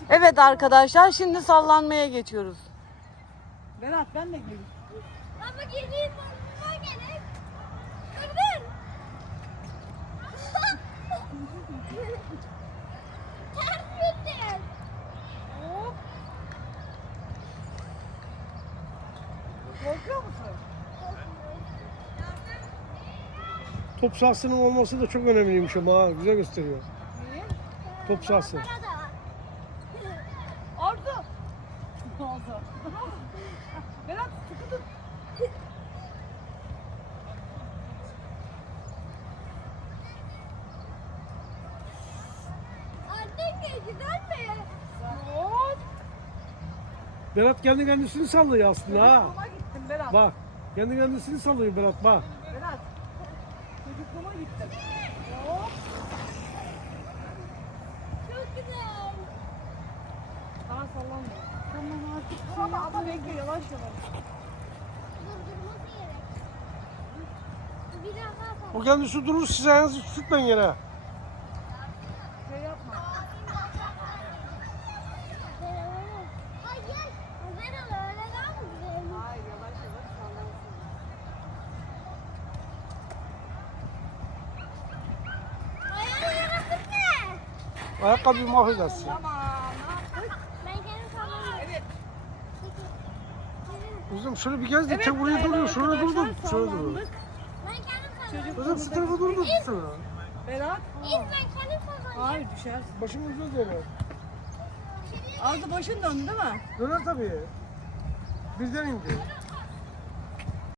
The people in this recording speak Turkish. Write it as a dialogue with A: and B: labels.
A: Evet arkadaşlar, şimdi sallanmaya geçiyoruz.
B: Berat ben de geleyim.
C: Ama geleyim bana gerek. Dur. Ters gittin.
B: Hop. Korkuyor musun?
D: Top sahasının olması da çok önemliymiş ama ha. Güzel gösteriyor.
B: Niye?
D: Top sahası.
C: Para da var.
B: Arzu. Ne oldu? Berat sıkı tut.
C: Anne güzel mi?
B: Hop.
D: Berat kendi kendisini sallıyor aslında ha.
B: Çocukluğuma gittim Berat.
D: Bak. Kendi kendisini sallıyor Berat bak.
B: Berat. Çocukluğuma gittim. Hop.
C: Çok güzel.
B: Daha sallanmıyor. Tamam artık. Ama bekle yavaş yavaş.
C: Durdurması gerek. Biraz daha fazla.
D: O kendisi durur, siz ayağınızı tutmayın yere.
B: Şey yapma.
C: Hayır. Ömer öyle daha mı güzel?
B: Hayır yavaş yavaş sallansın.
C: Ayağını yarasın ne?
D: Ayakkabıyı mahvedersin.
B: Tamam. Ne yaptık?
C: Ben kendim sallamıyorum.
B: Evet.
D: Kızım şöyle bir gez de
B: Evet,
D: tek buraya
B: değerli
D: duruyor. Şöyle dur dur.
B: arkadaşlar,
D: Şöyle dur.
B: sallandık.
C: Ben kendim sallamıyorum.
D: Kızım şu tarafa dur dur. Tutsana.
B: Berat.
C: İlk ben kendim sallamıyorum.
B: Hayır düşersin.
D: Başım ucuna döner.
B: Arzu başın döndü değil mi?
D: Döner tabii. Birden indi.